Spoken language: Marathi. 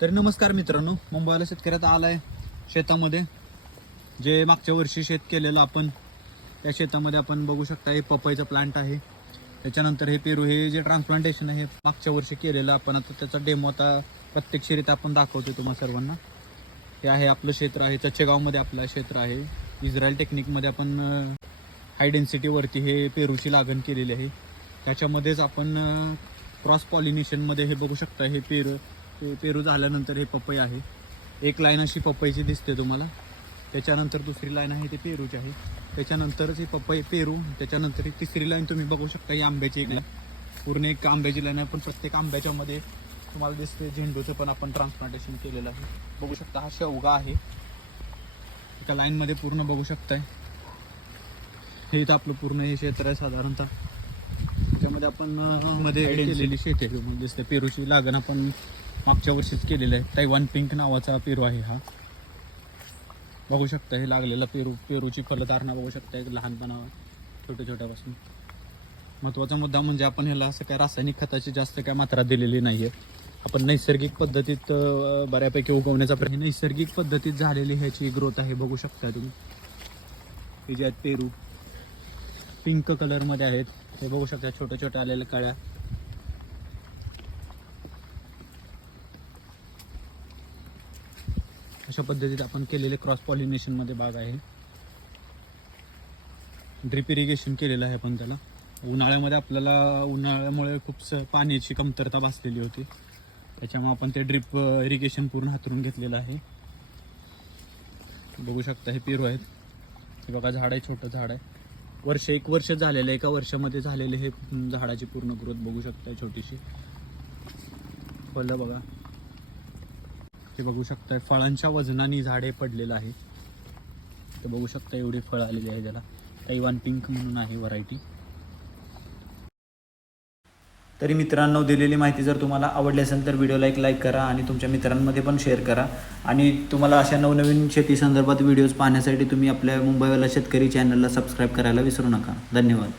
तर नमस्कार मित्रांनो, मुंबईला शेतकऱ्यात आलाय शेतामध्ये जे मागच्या वर्षी शेत केलेलं आपण त्या शेतामध्ये आपण बघू शकता हे पपईचं प्लांट आहे. त्याच्यानंतर हे पेरू हे जे ट्रान्सप्लांटेशन आहे मागच्या वर्षी केलेलं आपण आता त्याचा डेमो आता प्रत्यक्षरित्या आपण दाखवतो तुम्हाला सर्वांना. हे आहे आपलं क्षेत्र आहे, चचेगावमध्ये आपलं क्षेत्र आहे. इस्रायल टेक्निकमध्ये आपण हाय डेन्सिटीवरती हे पेरूची लागण केलेली आहे. त्याच्यामध्येच आपण क्रॉस पॉलिनेशनमध्ये हे बघू शकता हे पेरू झाल्यानंतर हे पपई आहे. एक लाईन अशी पपईची दिसते तुम्हाला, त्याच्यानंतर दुसरी लाईन आहे ते पेरूची आहे, त्याच्यानंतरच ही पपई पेरू, त्याच्यानंतर ही तिसरी लाईन तुम्ही बघू शकता ही आंब्याची एक लाईन, पूर्ण एक आंब्याची लाईन आहे. पण प्रत्येक आंब्याच्यामध्ये तुम्हाला दिसते झेंडूचं पण आपण ट्रान्सप्लांटेशन केलेलं आहे. बघू शकता हा शेवगा आहे एका लाईनमध्ये पूर्ण बघू शकताय. हे इथं आपलं पूर्ण हे क्षेत्र आहे साधारणतः. त्याच्यामध्ये आपण मध्ये केलेली शेती आहे तुम्हाला दिसते. पेरूची लागण आपण मागच्या वर्षीच केलेलं आहे. तैवान पिंक नावाचा पेरू आहे हा. बघू शकता हे लागलेला पेरूची फलधारणा बघू शकता एक लहानपणा छोट्यापासून. महत्त्वाचा मुद्दा म्हणजे आपण ह्याला असं काय रासायनिक खताची जास्त काय मात्रा दिलेली नाही आहे. आपण नैसर्गिक पद्धतीत बऱ्यापैकी उगवण्याचा प्रयत्न, नैसर्गिक पद्धतीत झालेली ह्याची ग्रोथ आहे. बघू शकता तुम्ही हे जे आहेत पेरू पिंक कलरमध्ये आहेत. हे बघू शकता छोट्या आलेल्या कळ्या. अशा पद्धतीत आपण केलेले क्रॉस पॉलिनेशनमध्ये बाग आहे. ड्रिप इरिगेशन केलेलं आहे आपण त्याला. उन्हाळ्यामुळे खूप पाण्याची कमतरता भासलेली होती, त्याच्यामुळे आपण ते ड्रिप इरिगेशन पूर्ण हातरून घेतलेलं आहे. बघू शकता हे पेरू आहेत. हे बघा झाड आहे, छोटं झाड आहे. एक वर्ष झालेलं, एका वर्षामध्ये झालेले हे झाडाची पूर्ण ग्रोथ बघू शकता. छोटीशी फळं बघा, हे बघू शकता फळांच्या वजनाने झाडे पडलेलं आहे. तर बघू शकता एवढी फळं आलेली आहे. ज्याला तैवान पिंक म्हणून आहे व्हरायटी. तरी मित्रांनो, दिलेली माहिती जर तुम्हाला आवडली असेल तर व्हिडिओला एक लाईक करा आणि तुमच्या मित्रांमध्ये पण शेअर करा. आणि तुम्हाला अशा नवनवीन शेती संदर्भात व्हिडिओज पाहण्यासाठी तुम्ही आपल्या मुंबईवाला शेतकरी चॅनलला सबस्क्राईब करायला विसरू नका. धन्यवाद.